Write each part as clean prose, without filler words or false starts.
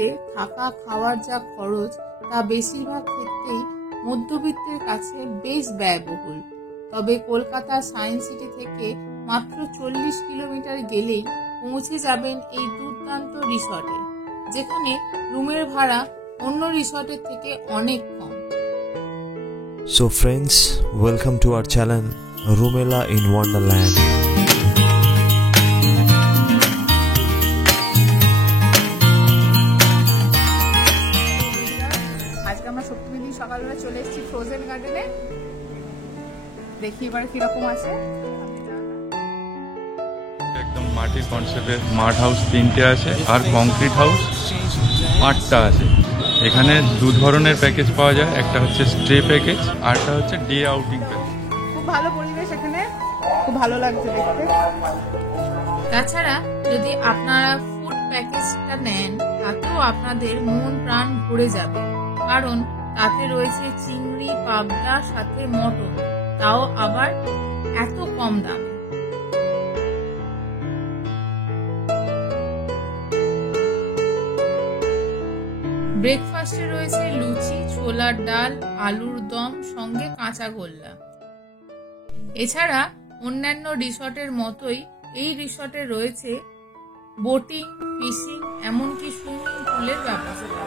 সিটিতে থাকা খাওয়ার যা খরচ তা বেশিরভাগ ক্ষেত্রেই মধ্যবিত্তের কাছে বেশ ব্যয়বহুল। তবে কলকাতা সায়েন্স সিটি থেকে মাত্র 40 কিলোমিটার গেলেই পৌঁছে যাবেন এই দুর্দান্ত রিসর্টে, যেখানে রুমের ভাড়া অন্য রিসর্টের থেকে অনেক কম। So friends, welcome to our channel Rumela in Wonderland. আজকে আমরা সপ্তমী দিন সকালবেলা চলে এসেছি ফ্রোজেন গার্ডেনে। দেখি এবার কিরকম আছে। একদম মাটির কনসেপ্টের মাড হাউস 3টে আছে আর কংক্রিট হাউস 8টা আছে। এখানে দু ধরনের প্যাকেজ পাওয়া যায়, একটা হচ্ছে স্টে প্যাকেজ আর একটা হচ্ছে ডে আউটিং প্যাকেজ। খুব ভালো পরিবেশ এখানে, খুব ভালো লাগছে দেখতে। তাছাড়া যদি আপনারা ফুড প্যাকেজটা নেন তাতেও আপনাদের মন প্রাণ ভরে যাবে, কারণ তাতে রয়েছে চিংড়ি, পাবদা, সাথে মটন, তাও আবার এত কম দামে। ব্রেকফাস্টে রয়েছে লুচি, ছোলার ডাল, আলুর দম, সঙ্গে কাঁচা গোল্লা। এছাড়া অন্যান্য রিসর্টের মতোই এই রিসর্টে রয়েছে বোটিং, ফিশিং, এমনকি সুইমিং পুলের ব্যবস্থা।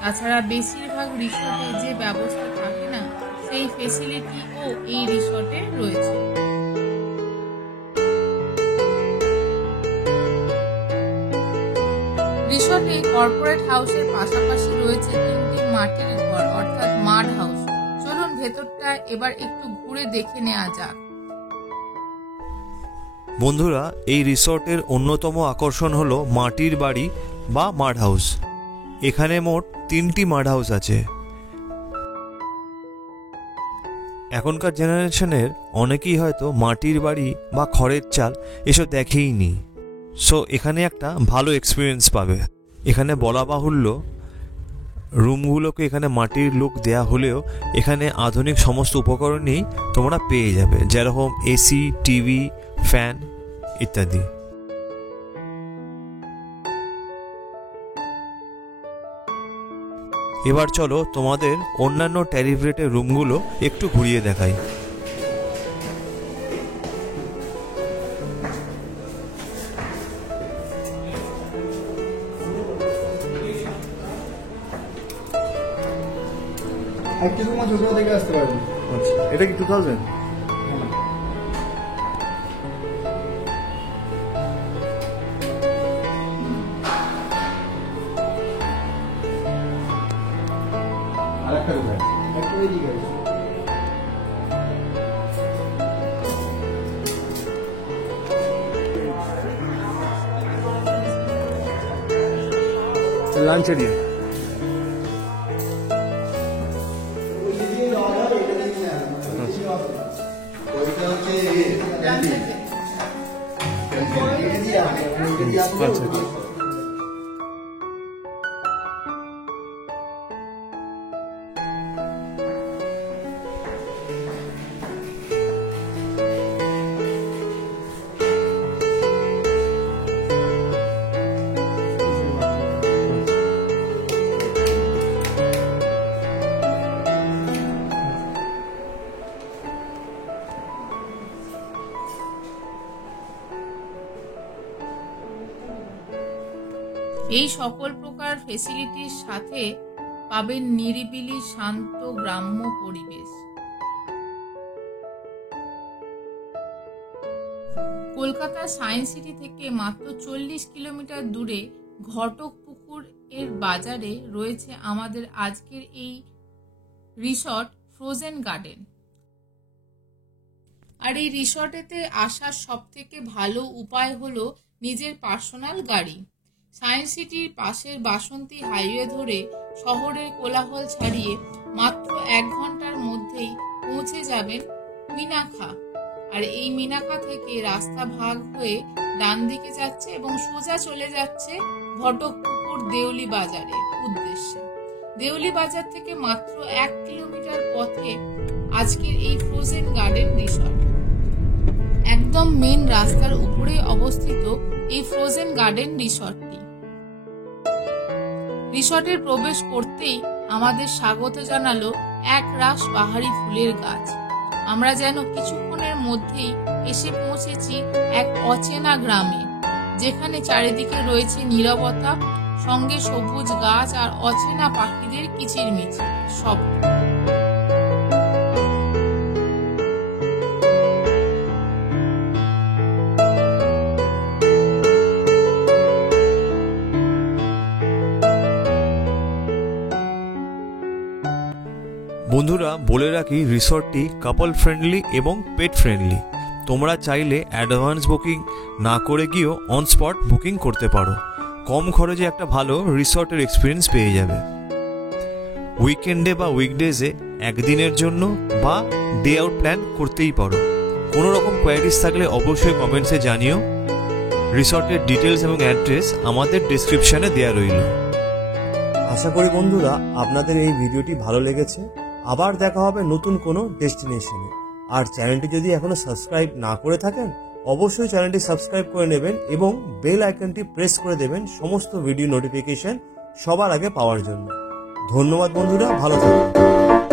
তাছাড়া বেশিরভাগ রিসর্টে যে ব্যবস্থা থাকে না, সেই ফেসিলিটিও এই রিসর্টে রয়েছে। রিসর্টে কর্পোরেট হাউসের পাশাপাশি রয়েছে 3টি মাটির ঘর অর্থাৎ মাড হাউস। চলুন ভেতরটা এবার একটু ঘুরে দেখে নেওয়া যাক। বন্ধুরা, এই রিসর্টের অন্যতম আকর্ষণ হলো মাটির বাড়ি বা মাড হাউস। এখানে মোট 3টি মাড হাউস আছে। এখনকার জেনারেশনের অনেকেই হয়তো মাটির বাড়ি বা খড়ের চাল এসব দেখেইনি। সো এখানে একটা ভালো এক্সপিরিয়েন্স পাবে। এখানে বলা বাহুল্য, রুমগুলোকে এখানে মাটির লুক দেয়া হলেও এখানে আধুনিক সমস্ত উপকরণই তোমরা পেয়ে যাবে, যেরকম এসি, টিভি, ফ্যান ইত্যাদি। এবার চলো তোমাদের অন্যান্য ট্যারিফ রেটের রুমগুলো একটু ঘুরিয়ে দেখাই। এটা কি 2000? Lunch area. এই সকল প্রকার ফেসিলিটির সাথে পাবেন নিরিবিলি শান্ত গ্রাম্য পরিবেশ। কলকাতা সায়েন্স সিটি থেকে মাত্র 40 কিলোমিটার দূরে ঘটকপুকুর এর বাজারে রয়েছে আমাদের আজকের এই রিসর্ট ফ্রোজেন গার্ডেন। আর এই রিসর্টেতে আসার সব থেকে ভালো উপায় হলো নিজের পার্সোনাল গাড়ি। সায়েন্স সিটির পাশের বাসন্তী হাইওয়ে ধরে শহরের কোলাহল ছাড়িয়ে মাত্র 1 ঘন্টার মধ্যেই পৌঁছে যাবেন মিনাখা। আর এই মিনাখা থেকে রাস্তা ভাগ হয়ে ডান দিকে যাচ্ছে এবং সোজা চলে যাচ্ছে ঘটকপুকুর দেউলি বাজারের উদ্দেশ্যে। দেউলি বাজার থেকে মাত্র 1 কিলোমিটার পথে আজকের এই ফ্রোজেন গার্ডেন রিসর্ট। একদম মেন রাস্তার উপরে অবস্থিত এই ফ্রোজেন গার্ডেন রিসর্টটি। রিসর্টের প্রবেশ করতেই আমাদের স্বাগত জানালো এক রাশ বাহারি ফুলের গাছ। আমরা যেন কিছুক্ষণের মধ্যেই এসে পৌঁছেছি এক অচেনা গ্রামে, যেখানে চারিদিকে রয়েছে নীরবতা, সঙ্গে সবুজ গাছ আর অচেনা পাখিদের কিচিরমিচির শব্দ। বন্ধুরা, বলে রাখি রিসর্টটি কাপল ফ্রেন্ডলি এবং পেট ফ্রেন্ডলি। তোমরা চাইলে অ্যাডভান্স বুকিং না করে গিয়েও অন স্পট বুকিং করতে পারো। কম খরচে একটা ভালো রিসর্টের এক্সপিরিয়েন্স পেয়ে যাবে। উইকেন্ডে বা উইকডেজে একদিনের জন্য বা ডে আউট প্ল্যান করতেই পারো। কোনো রকম কোয়ারিজ থাকলে অবশ্যই কমেন্টসে জানিও। রিসর্টের ডিটেলস এবং অ্যাড্রেস আমাদের ডেসক্রিপশনে দেওয়া রইল। আশা করি বন্ধুরা আপনাদের এই ভিডিওটি ভালো লেগেছে। আবার দেখা হবে নতুন কোনো ডেস্টিনেশনে। আর চ্যানেলটি যদি এখনো সাবস্ক্রাইব না করে থাকেন, অবশ্যই চ্যানেলটি সাবস্ক্রাইব করে নেবেন এবং বেল আইকনটি প্রেস করে দেবেন সমস্ত ভিডিও নোটিফিকেশন সবার আগে পাওয়ার জন্য। ধন্যবাদ বন্ধুরা, ভালো থাকবেন।